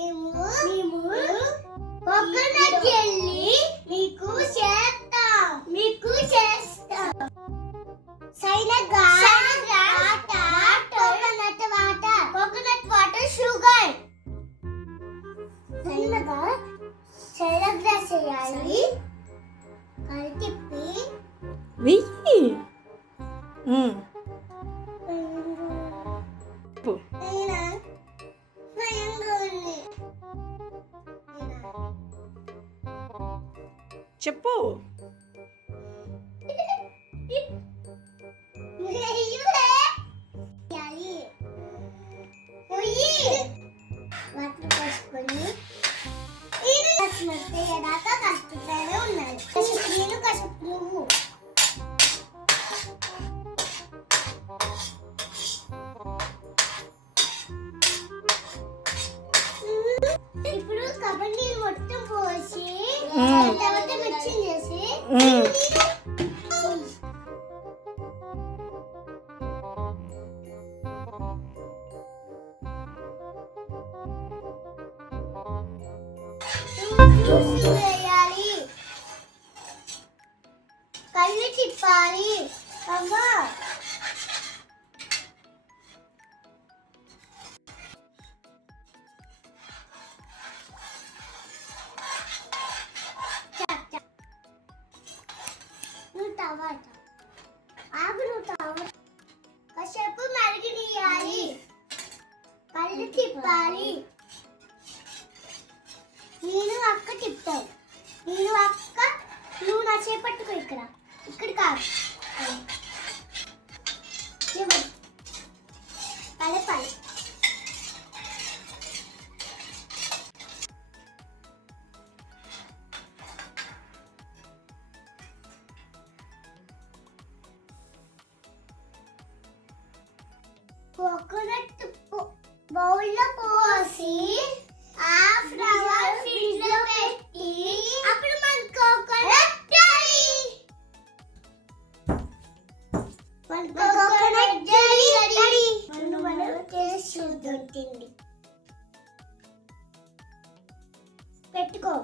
మేము coconut jelly మీకు చేస్తాం. సైనగా కోకోనట్ వాటర్ షుగర్ సైనగా గ్లాస్ వేయాలి. కలిపి వెయ్యి చెప్పు. ఇప్పుడు కబడ్డీ నీళ్ళు మొత్తం పోసి తర్వాత మిక్సింగ్ చేసి వేయాలి. కళ్ళు తిప్పాలి. అమ్మా కాసేపు మరిగినియాలి. కళ్ళు తిప్పాలి. నేను అక్క తిప్పాను. నువ్వు నా చేపట్టుకో. ఇక్కడ కాదు కలపాలి. కోకోనట్ బౌల్లో పోసి హాఫ్ అవర్ ఫ్రిడ్జ్ లో పెట్టి అప్పుడు మన coconut ready. Coconut jelly ready. మనం టేస్ట్ చూద్దాం. తిండి పెట్టుకో.